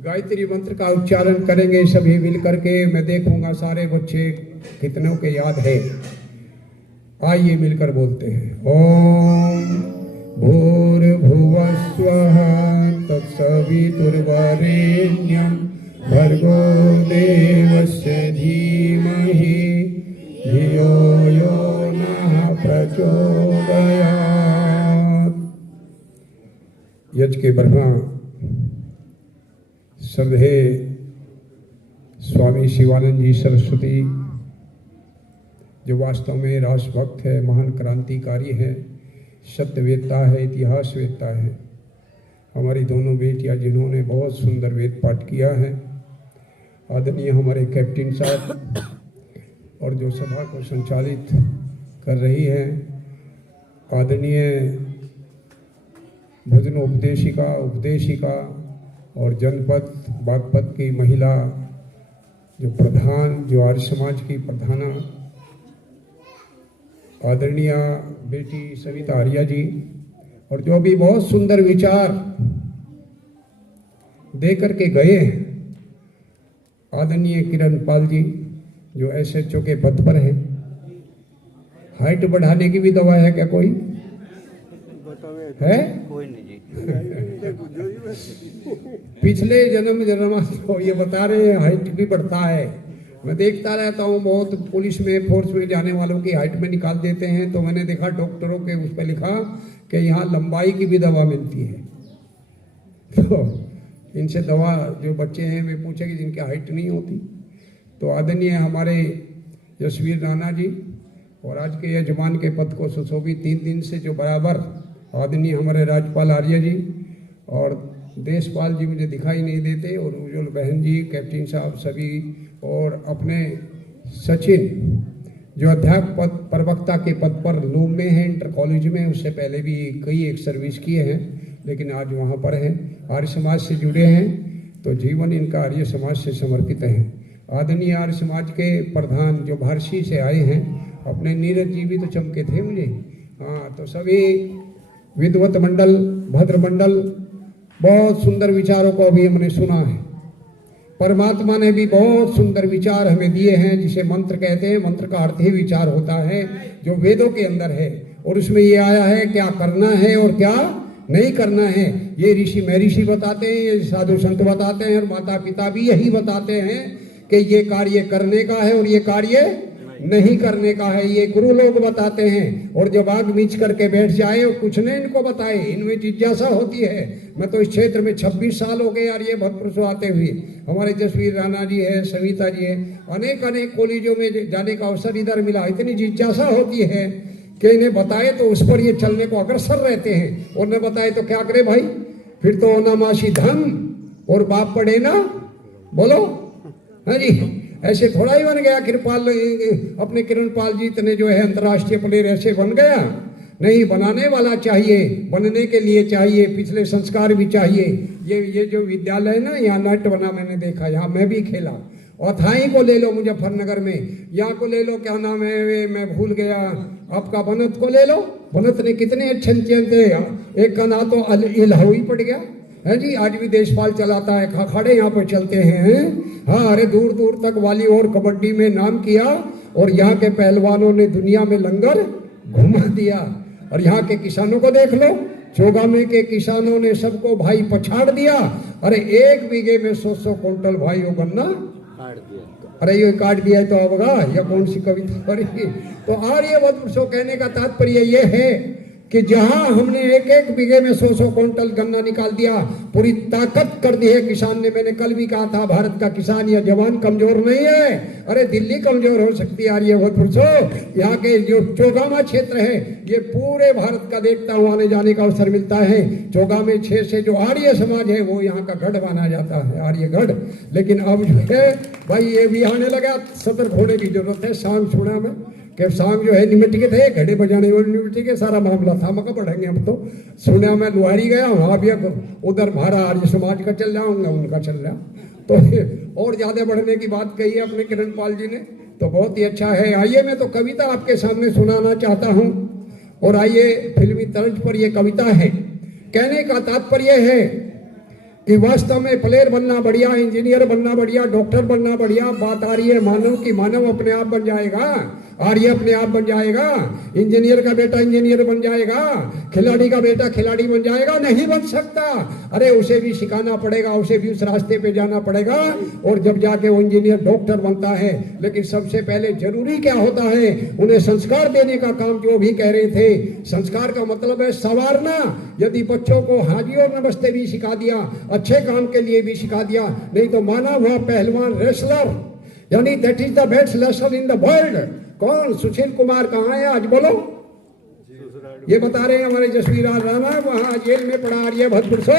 गायत्री मंत्र का उच्चारण करेंगे सभी मिल करके। मैं देखूंगा सारे बच्चे कितनों के याद है। आइए मिलकर बोलते हैं। ओम भूर्भुवः स्वः तत्सवितुर्वरेण्यं भर्गो देवस्य धीमहि धियो यो नः प्रचोदयात्। यज्ञ के ब्रह्मा श्रद्धे स्वामी शिवानंद जी सरस्वती, जो वास्तव में राष्ट्रभक्त है, महान क्रांतिकारी है, सत्यवेत्ता है, इतिहासवेत्ता है। हमारी दोनों बेटियां जिन्होंने बहुत सुंदर वेद पाठ किया है। आदरणीय हमारे कैप्टन साहब और जो सभा को संचालित कर रही है आदरणीय उपदेशिका और जनपद बागपत की महिला जो प्रधान, जो आर्य समाज की प्रधाना आदरणीय बेटी सविता आर्या जी, और जो भी बहुत सुंदर विचार दे करके गए हैं आदरणीय किरण पाल जी, जो SHO के पद पर है। हाइट बढ़ाने की भी दवा है क्या कोई है? कोई नहीं जी। पिछले जन्म तो ये बता रहे हैं हाइट भी बढ़ता है। मैं देखता रहता हूँ बहुत पुलिस में, फोर्स में जाने वालों की हाइट में निकाल देते हैं। तो मैंने देखा डॉक्टरों के उस पर लिखा कि यहाँ लंबाई की भी दवा मिलती है। तो इनसे दवा जो बच्चे हैं वे पूछेंगे जिनकी हाइट नहीं होती। तो आदरणीय हमारे जसवीर राणा जी और आज के यजमान के पद को सुशोभित 3 दिन से जो बराबर आदरणीय हमारे राज्यपाल आर्य जी और देशपाल जी मुझे दिखाई नहीं देते, और उज्जवल बहन जी, कैप्टन साहब सभी, और अपने सचिन जो अध्यापक पद प्रवक्ता के पद पर लूम में है, इंटर कॉलेज में। उससे पहले भी कई एक सर्विस किए हैं, लेकिन आज वहाँ पर हैं। आर्य समाज से जुड़े हैं तो जीवन इनका आर्य समाज से समर्पित है। आदरणीय आर्य समाज के प्रधान जो भारसी से आए हैं, अपने नीरज जी भी तो चमके थे मुझे। हाँ, तो सभी विद्वत मंडल, भद्र मंडल, बहुत सुंदर विचारों को अभी हमने सुना है। परमात्मा ने भी बहुत सुंदर विचार हमें दिए हैं, जिसे मंत्र कहते हैं। मंत्र का अर्थ ही विचार होता है, जो वेदों के अंदर है। और उसमें ये आया है क्या करना है और क्या नहीं करना है। ये ऋषि महर्षि बताते हैं, ये साधु संत बताते हैं, और माता पिता भी यही बताते हैं कि ये कार्य करने का है और ये कार्य नहीं करने का है। ये गुरु लोग बताते हैं। और जब आग मीच करके बैठ जाए और कुछ नहीं इनको बताए, इनमें जिज्ञासा होती है। मैं तो इस क्षेत्र में 26 साल हो गए यार ये भद्रपुर आते हुए। हमारे जसवीर राणा जी है, सविता जी है, अनेक कॉलेजों में जाने का अवसर इधर मिला। इतनी जिज्ञासा होती है कि इन्हें बताए तो उस पर ये चलने को अग्रसर रहते हैं, और न बताए तो क्या करे भाई। फिर तो अनामाशी धन और बाप पड़े ना, बोलो हाँ जी। ऐसे थोड़ा ही बन गया कृपाल, अपने किरण पाल जी इतने जो है अंतर्राष्ट्रीय प्लेयर ऐसे बन गया नहीं। बनाने वाला चाहिए, बनने के लिए चाहिए, पिछले संस्कार भी चाहिए। ये जो विद्यालय है ना, यहाँ नट बना, मैंने देखा, यहाँ मैं भी खेला। अथाई को ले लो मुजफ्फरनगर में, यहाँ को ले लो, क्या नाम है मैं भूल गया आपका, बनत को ले लो। बनत ने कितने अच्छे थे। एक का नाम तो इलाही पड़ गया है जी, आज भी देशपाल चलाता है। अखाड़े यहाँ पर चलते हैं। हाँ, अरे दूर दूर तक वाली और कबड्डी में नाम किया, और यहाँ के पहलवानों ने दुनिया में लंगर घुमा दिया। और यहाँ के किसानों को देख लो, चोगामे के किसानों ने सबको भाई पछाड़ दिया। अरे 1 बीघे में 100 क्विंटल भाई वो गन्ना काट दिया। अरे ये काट दिया तो अवगा या कौन सी कविता हो रही। तो आर्यवत कहने का तात्पर्य ये है कि जहां हमने 1-1 बीघे में 100 क्विंटल गन्ना निकाल दिया, पूरी ताकत कर दी है किसान ने। मैंने कल भी कहा था, भारत का किसान या जवान कमजोर नहीं है। अरे दिल्ली कमजोर हो सकती है आर्यभट्ट। यहाँ के जो चोगामा क्षेत्र है, ये पूरे भारत का देखता हूँ आने जाने का अवसर मिलता है। चोगामे 6 से जो आर्य समाज है वो यहाँ का गढ़ माना जाता है, आर्यगढ़। लेकिन अब जो है भाई ये भी आने लगा, सतर्क होने की जरूरत है। शाम सुना मैं कि शाम जो है निमिट के थे, घड़े बजाने वाले निमिट के सारा मामला था। मका पढ़ेंगे हम तो। सुना मैं लुहारी गया, वहाँ भी उधर भारा आर्य समाज का चल जाऊंगा, उनका चल रहा। तो और ज्यादा बढ़ने की बात कही है अपने किरण पाल जी ने, तो बहुत ही अच्छा है। आइए मैं तो कविता आपके सामने सुनाना चाहता हूँ, और आइए फिल्मी तर्ज पर यह कविता है। कहने का तात्पर्य है कि वास्तव में प्लेयर बनना बढ़िया, इंजीनियर बनना बढ़िया, डॉक्टर बनना बढ़िया। बात आ रही है मानव की, मानव अपने आप बन जाएगा, आर्य अपने आप बन जाएगा, इंजीनियर का बेटा इंजीनियर बन जाएगा, खिलाड़ी का बेटा खिलाड़ी बन जाएगा? नहीं बन सकता। अरे उसे भी सिखाना पड़ेगा, उसे भी उस रास्ते पे जाना पड़ेगा, और जब जाके वो इंजीनियर डॉक्टर बनता है। लेकिन सबसे पहले जरूरी क्या होता है, उन्हें संस्कार देने का काम जो भी कह रहे थे। संस्कार का मतलब है संवारना। यदि बच्चों को हाजी और नमस्ते भी सिखा दिया, अच्छे काम के लिए भी सिखा दिया, नहीं तो माना हुआ पहलवान रेसलर, यानी that is the best wrestler in the world. कौन? सुशील कुमार कहाँ है आज बोलो? ये बता रहे हैं हमारे जसवीराज राणा, वहां जेल में पड़ा आर्यभट्ट सो।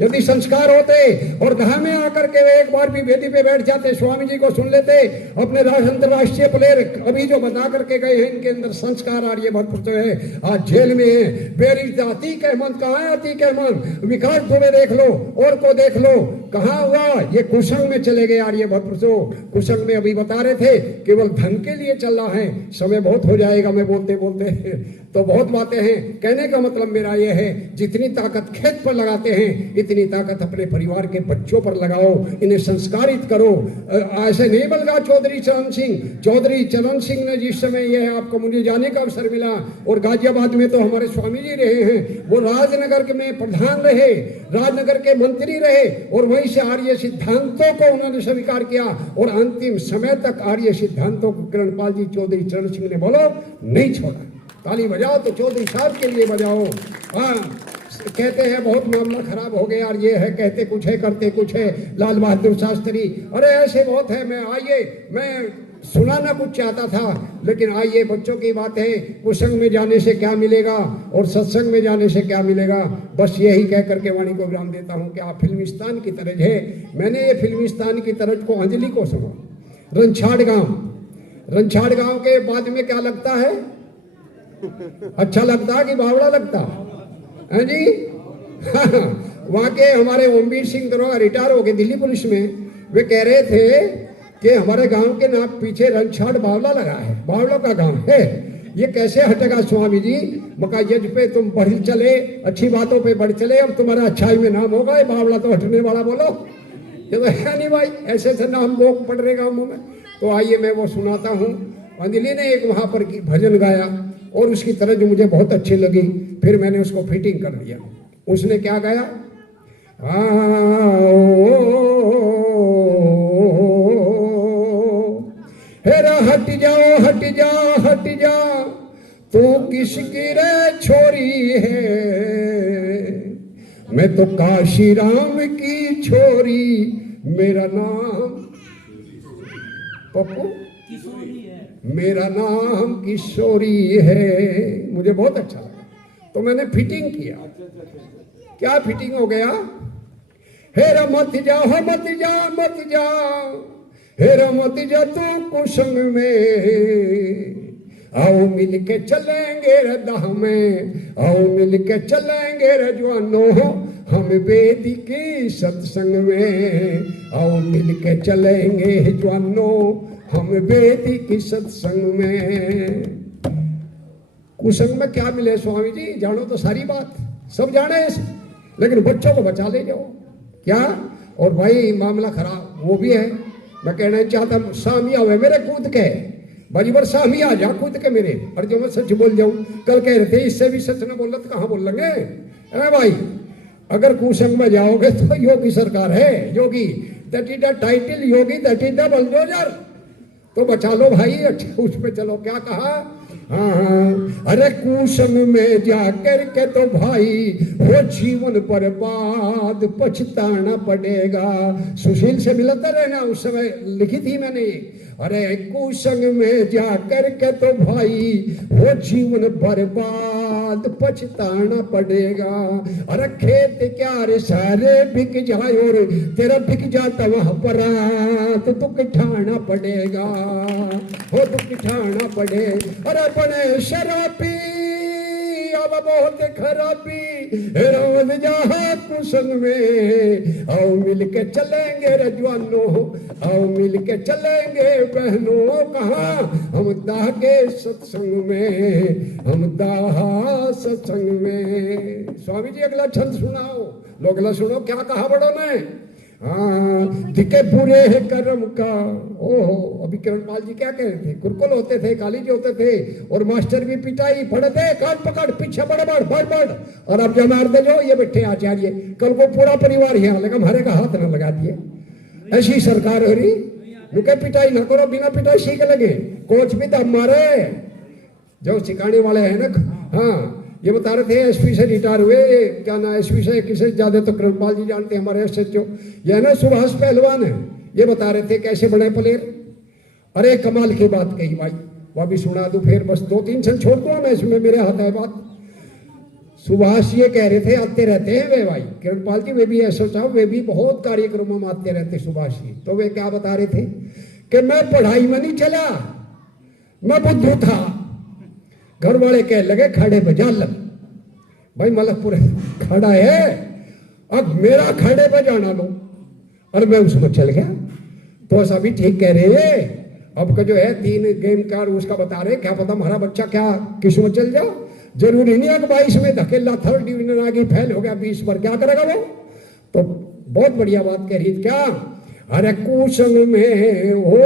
यदि संस्कार होते और घर में आकर के वे एक बार भी वेदी पे बैठ जाते, स्वामी जी को सुन लेते, अपने अंतरराष्ट्रीय प्लेयर अभी जो बता करके गए हैं, इनके अंदर संस्कार आर्यभट्ट है, आज जेल में है। Where is the Atiq Ahmed? कहाँ है अतीक अहमद? विकास दुबे देख लो, और को देख लो, कहाँ हुआ? ये कुसंग में चले गए आर्यभट्ट। कुसंग में अभी बता रहे थे केवल धन के लिए चल रहा है। समय बहुत हो जाएगा मैं बोलते बोलते तो बहुत बातें हैं। कहने का मतलब मेरा यह है, जितनी ताकत खेत पर लगाते हैं, इतनी ताकत अपने परिवार के बच्चों पर लगाओ, इन्हें संस्कारित करो। ऐसे नहीं बलगा चौधरी चरण सिंह। चौधरी चरण सिंह ने जिस समय यह आपको मुझे जाने का अवसर मिला, और गाजियाबाद में तो हमारे स्वामी जी रहे हैं, वो राजनगर के में प्रधान रहे, राजनगर के मंत्री रहे, और वहीं से आर्य सिद्धांतों को उन्होंने स्वीकार किया, और अंतिम समय तक आर्य सिद्धांतों को किरणपाल जी चौधरी चरण सिंह ने बोलो नहीं छोड़ा। ताली बजाओ तो चौधरी साहब के लिए बजाओ। हाँ, कहते हैं बहुत मामला खराब हो गया, और ये है, कहते कुछ है करते कुछ है, लाल बहादुर शास्त्री। अरे ऐसे बहुत है। मैं सुनाना कुछ चाहता था, लेकिन आइए बच्चों की बात है। कुसंग में जाने से क्या मिलेगा और सत्संग में जाने से क्या मिलेगा, बस यही कह करके वाणी को विराम देता हूँ कि आप फिल्मिस्तान की तरज है। मैंने ये फिल्मिस्तान की तरज को अंजलि को सुना। रंछाड़ गांव के बाद में क्या लगता है? अच्छा लगता कि बावड़ा लगता है जी? वहां के हमारे ओमवीर सिंह दरोगा रिटायर हो गए दिल्ली पुलिस में। वे कह रहे थे कि हमारे गांव के नाम पीछे रंछाड़ बावला लगा है, बावलों का गांव है। ये कैसे हटेगा स्वामी जी? मका यज पे तुम बढ़ चले, अच्छी बातों पे बढ़ चले, अब तुम्हारा अच्छाई में नाम होगा। ये बावला तो हटने वाला बोलो, ये तो है नहीं भाई। ऐसे ऐसे नाम लोग पढ़ रहे गाँवों में। तो आइए मैं वो सुनाता हूँ। अंजलि ने एक वहां पर की भजन गाया, और उसकी तरह जो मुझे बहुत अच्छी लगी, फिर मैंने उसको फिटिंग कर दिया। उसने क्या गाया? हेरा हट जा तू किसकी रे छोरी है, मैं तो काशी राम की छोरी, मेरा नाम पप्पू, मेरा नाम किशोरी है। मुझे बहुत अच्छा लगा, तो मैंने फिटिंग किया। क्या फिटिंग हो गया? हेरा मत जा हेरा मत जा तू कुसंग में, आओ मिल के चलेंगे रे दाह में, आओ मिल के चलेंगे रे जवानों, हम वेदी के सत्संग में, आओ मिल के चलेंगे जवानों, हम वेदी की सत्संग में। कुसंग में क्या मिले स्वामी जी? जानो तो सारी बात, सब जाने, लेकिन बच्चों को बचा ले जाओ क्या? और भाई मामला खराब वो भी है। मैं कहना चाहता हूँ, सामी आवे मेरे कूद के, बड़ी बार सामी आ जा कूद के मेरे, और जो मैं सच बोल जाऊं। कल कह रहे थे इससे भी सच न बोल तो कहाँ बोल लेंगे? अरे भाई, अगर कुसंग में जाओगे तो योगी सरकार है, Yogi, that is the title, Yogi that is the bulldozer. तो बचा लो भाई, अच्छा उस पे चलो। क्या कहा? हाँ, अरे कुसंग में जाकर के तो भाई वो जीवन बर्बाद पछताना पड़ेगा। सुशील से मिलता रहना, उस समय लिखी थी मैंने। अरे कुसंग में जाकर के तो भाई वो जीवन बर्बाद पछताना पड़ेगा। अरे खेत क्या रे सारे बिक जाए, और तेरा बिक जाता वहां पर तो दुख ठाना पड़ेगा, हो दुख ठाना पड़े। अरे बने शराबी अब बहुत खराबी रमन जहाँ कुसंग में। आओ मिल के चलेंगे रे जवानों, आओ मिल के चलेंगे बहनों, कहाँ हम दाह के सत्संग में, हम दाह सत्संग में। स्वामी जी अगला छंद सुनाओ, लोग अगला सुनो क्या कहा बड़ों ने। हाँ, दिखे बुरे है कर्म का। ओहो, अभी किरणपाल जी क्या कह रहे थे, कुरकुल होते थे, काली जी होते थे, और मास्टर भी पिटाई पढ़ते, कान पकड़ पीछे बढ़ बढ़ बढ़ बढ़, और अब जब मार दे जो ये बैठे आचार्य, कल को पूरा परिवार यहाँ लगा, हमारे का हाथ न लगा दिए। ऐसी सरकार हो रही, रुके पिटाई ना करो, बिना पिटाई सीख लगे। कोच भी तो हमारे जो सिखाने वाले हैं ना, हाँ ये बता रहे थे एसपी से रिटायर हुए, क्या ना एसपी से किसे ज्यादा तो किरणपाल जी जानते हैं हमारे एसएचओ, ये ना सुभाष पहलवान है, ये बता रहे थे कैसे बड़े प्लेयर। अरे कमाल की बात कही भाई, वह भी सुना दूं फिर, बस 2-3 क्षण छोड़ दूंगा मैं इसमें, मेरे हाथ है बात। सुभाष ये कह रहे थे, आते रहते हैं वे भाई किरणपाल जी, वे भी ऐसा साहब, वे भी बहुत कार्यक्रमों में आते रहते सुभाष जी। तो वे क्या बता रहे थे कि मैं पढ़ाई में नहीं चला, मैं बुद्धू था। घर वाले कह लगे खड़े बजा लग, भाई मलकपुर खड़ा है, अब मेरा खड़े बजाना लो, और मैं उसमें चल गया। तो ऐसा भी ठीक कह रहे हैं, अब का जो है 3 गेम का उसका बता रहे, क्या पता हमारा बच्चा क्या किस्मत चल जाओ, जरूरी नहीं है कि 22 में धकेला, 3rd डिवीजन आ गई, फेल हो गया 20 पर, क्या करेगा वो। तो बहुत बढ़िया बात कह रही थी क्या, अरे कुसंग में हो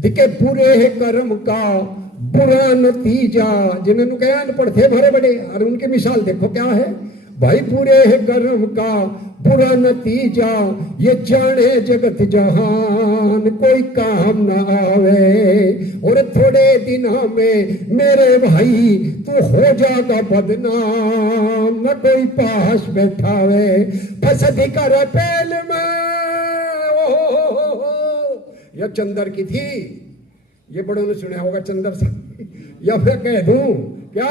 दिखे बुरे है कर्म का बुरा नतीजा। जिन्होंने कहा अनपढ़ थे भरे बड़े, और उनकी मिसाल देखो क्या है भाई, बुरे है कर्म का बुरा नतीजा, ये जाने जगत जहान कोई काम ना आवे, और थोड़े दिनों में मेरे भाई तू हो जाएगा बदनाम, न कोई पास बैठावे फसदी कर पेल में। यह चंदर की थी, ये बड़ों ने सुना होगा चंदर सा, या फिर कह दूं क्या,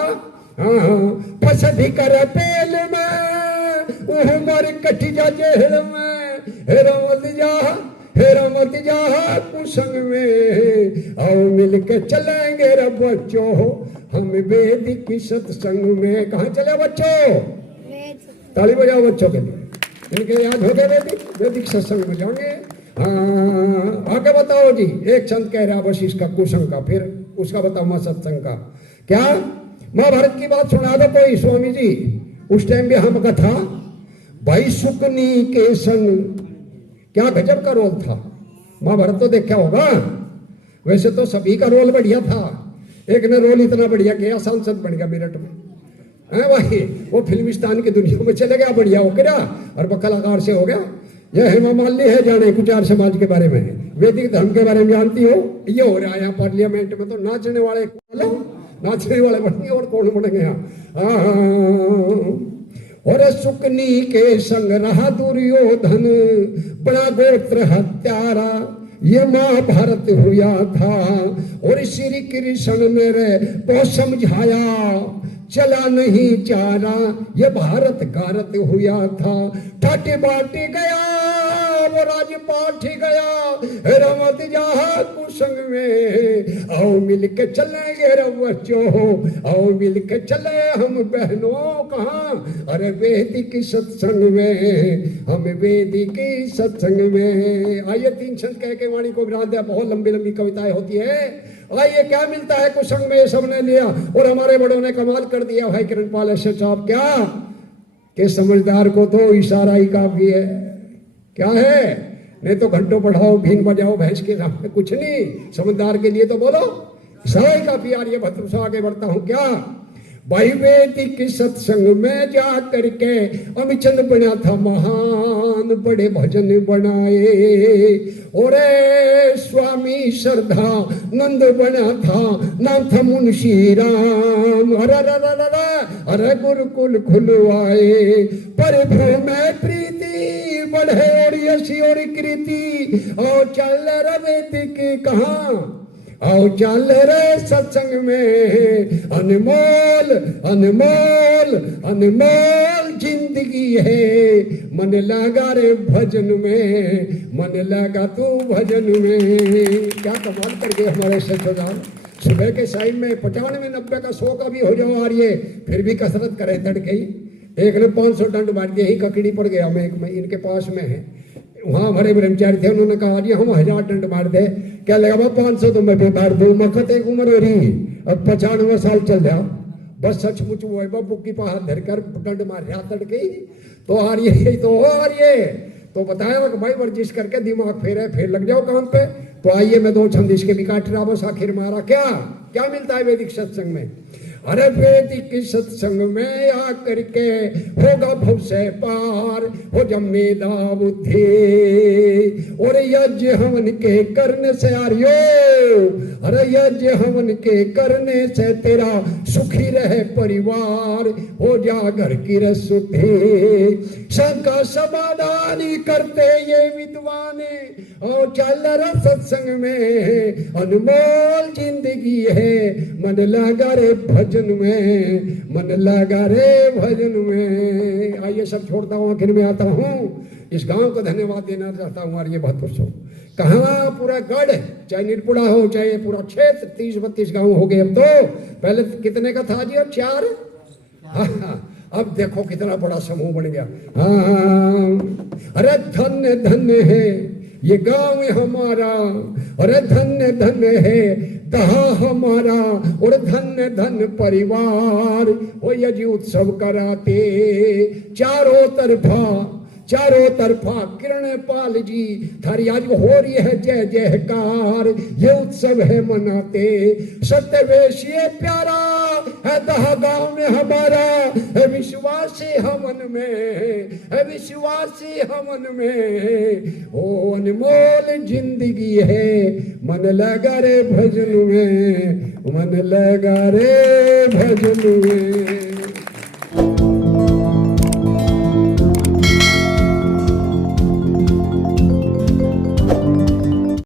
हाँ हाँ, फसदी कर पेल में उमर कटी जा जेल में, हेरा मत जा कुसंग में, आओ मिल के चलेंगे रे बच्चों हम वेदिक सत्संग में। कहाँ चले बच्चों, ताली बजाओ बच्चों के लिए, इनके याद हो गए वेदिक सत्संग में जाओगे। हाँ आगे बताओ जी, एक छंद कह रहा बस इसका कुसंग का, फिर उसका बताओ मैं सत्संग का क्या। महाभारत की बात सुना दो कोई स्वामी जी, उस टाइम भी हम का था भाई सुकनी के संग, क्या गजब का रोल था। महाभारत तो देखा होगा, वैसे तो सभी का रोल बढ़िया था, एक ने रोल इतना बढ़िया किया सांसद बन गया मेरठ में, है भाई, वो फिल्मिस्तान की दुनिया में चले गया, बढ़िया हो गया, और कलाकार से हो गया। यह हेमा मालिनी है, जाने कुचार समाज के बारे में, वैदिक धर्म के बारे में जानती हो, ये हो रहा है यहाँ पार्लियामेंट में, तो नाचने वाले बढ़ेंगे और कौन बढ़ेंगे यहाँ। और सुकनी के संग रहा दुर्योधन बड़ा गोत्र हत्यारा, ये महाभारत हुआ था, और श्री कृष्ण ने रे बहुत समझाया चला नहीं चारा, ये भारत गारत हुआ था, ठाटे बाटे गया वो राज पाठ गया, रमत जहा कुसंग में, आओ मिल के चलेंगे रे बच्चों, आओ मिल के चले हम बहनों, कहाँ, अरे वेदिक सत्संग में, हम वेदिक सत्संग में। आइए 3 छंद कह के वाणी को विराम दिया, बहुत लंबी लंबी कविताएं होती है। आइए क्या मिलता है कुसंग में, सबने लिया, और हमारे बड़ों ने कमाल कर दिया भाई किरणपाल ऐसे साहब, क्या कि समझदार को तो इशारा ही काफी है, क्या है, नहीं तो घंटों पढ़ाओ भीन बजाओ भैंस के सामने कुछ नहीं, समझदार के लिए तो बोलो इशारा ही काफी। यार ये भद्र से आगे बढ़ता हूं क्या, भाई वेदिक सत्संग में जा करके अमिचंद बना था महान, बड़े भजन बनाए, और स्वामी श्रद्धा नंद बना था, नाम था मुंशी राम, अरे गुरुकुल खुलवाए, प्रभु में प्रीति बढ़े और यशी और कृति, और चल वेदिक कहाँ, आओ चल रे सत्संग में, अनमोल अनमोल अनमोल जिंदगी है, मन लगा रे भजन में, मन लगा तू भजन में। क्या कमाल करके हमारे सचोदार सुबह के टाइम में 95 90 का 100 का भी हो जाओ और ये फिर भी कसरत करे तड़के ही। एक ने 500 डंड मार दिया, ही ककड़ी पड़ गया। मैं इनके पास में है, वहाँ बड़े ब्रह्मचारी थे, उन्होंने कहा जी हम 1000 डंड मार दे। क्या लगा भाई 500 तो मैं मार दूं, मखत एक उम्र हो रही, अब 95 साल चल जाओ। बस सचमुच वो है बाबू की हाथ धरकर डंड मार रहा तड़के ही। तो और ये तो बताया कि भाई वर्जिश करके दिमाग फेरे, फिर लग जाओ काम पे। तो आइए मैं 2 छंद इसके भी काट रहा, बस आखिर मारा क्या मिलता है वैदिक सत्संग में। अरे वैदिक सत्संग में आकर के होगा भव से पार, हो जमेदा बुद्धि और यज्ञ हवन के करने से आर्यो। अरे यज्ञ हवन के करने से तेरा सुखी रहे परिवार, हो जा घर की रसुद्धि। शंका समाधान करते ये विद्वान, और चल रहा सत्संग में अनमोल जिंदगी है। मन लगा रे भजन में, मन लगा रे भजन में। आइए सब छोड़ता हूँ, आखिर में आता हूँ। इस गांव को धन्यवाद देना चाहता हूँ। और ये बहत्तर सौ कहाँ पूरा गढ़, चाहे निरपुड़ा हो चाहे पूरा क्षेत्र, 30-32 गांव हो गए अब तो। पहले कितने का था जी, अब 4। अब देखो कितना बड़ा समूह बन गया। हाँ, अरे धन्य धन्य है ये गांव हमारा, अरे धन्य धन्य है दहा हमारा, और धन्य धन्य परिवार। वो यज्ञ उत्सव कराते चारों तरफा किरण पाल जी थारी आज हो रही है जय जयकार। ये उत्सव है मनाते सत्यवेश, ये प्यारा है दहा गांव में हमारा। है विश्वासी हवन में, है विश्वासी हवन में। ओ अनमोल जिंदगी है, मन लगा रे भजन में, मन लगा रे भजन में।